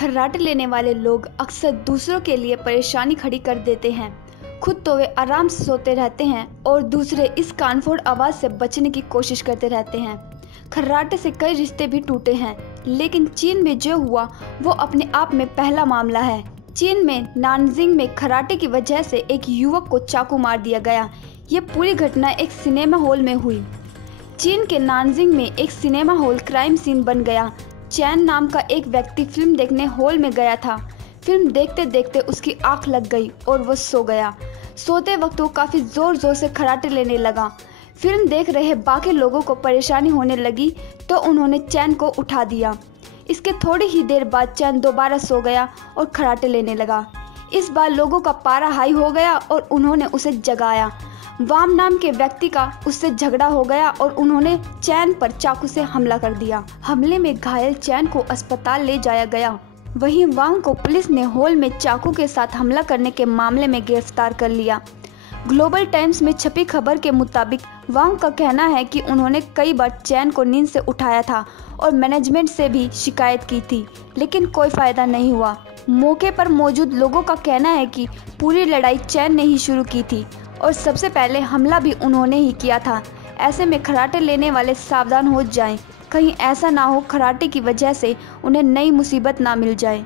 खर्राटे लेने वाले लोग अक्सर दूसरों के लिए परेशानी खड़ी कर देते हैं। खुद तो वे आराम से सोते रहते हैं और दूसरे इस कानफोड़ आवाज़ से बचने की कोशिश करते रहते हैं। खर्राटे से कई रिश्ते भी टूटे हैं, लेकिन चीन में जो हुआ वो अपने आप में पहला मामला है। चीन में नानजिंग में खर्राटे की वजह से एक युवक को चाकू मार दिया गया। ये पूरी घटना एक सिनेमा हॉल में हुई। चीन के नानजिंग में एक सिनेमा हॉल क्राइम सीन बन गया। चैन नाम का एक व्यक्ति फिल्म देखने हॉल में गया था। फिल्म देखते देखते उसकी आंख लग गई और वो सो गया। सोते वक्त वो काफ़ी ज़ोर ज़ोर से खर्राटे लेने लगा। फिल्म देख रहे बाकी लोगों को परेशानी होने लगी तो उन्होंने चैन को उठा दिया। इसके थोड़ी ही देर बाद चैन दोबारा सो गया और खर्राटे लेने लगा। इस बार लोगों का पारा हाई हो गया और उन्होंने उसे जगाया। वाम नाम के व्यक्ति का उससे झगड़ा हो गया और उन्होंने चैन पर चाकू से हमला कर दिया। हमले में घायल चैन को अस्पताल ले जाया गया। वहीं वांग को पुलिस ने हॉल में चाकू के साथ हमला करने के मामले में गिरफ्तार कर लिया। ग्लोबल टाइम्स में छपी खबर के मुताबिक वांग का कहना है कि उन्होंने कई बार चैन को नींद से उठाया था और मैनेजमेंट से भी शिकायत की थी, लेकिन कोई फायदा नहीं हुआ। मौके पर मौजूद लोगों का कहना है कि पूरी लड़ाई चैन ने ही शुरू की थी और सबसे पहले हमला भी उन्होंने ही किया था। ऐसे में खर्राटे लेने वाले सावधान हो जाएं, कहीं ऐसा ना हो खर्राटे की वजह से उन्हें नई मुसीबत ना मिल जाए।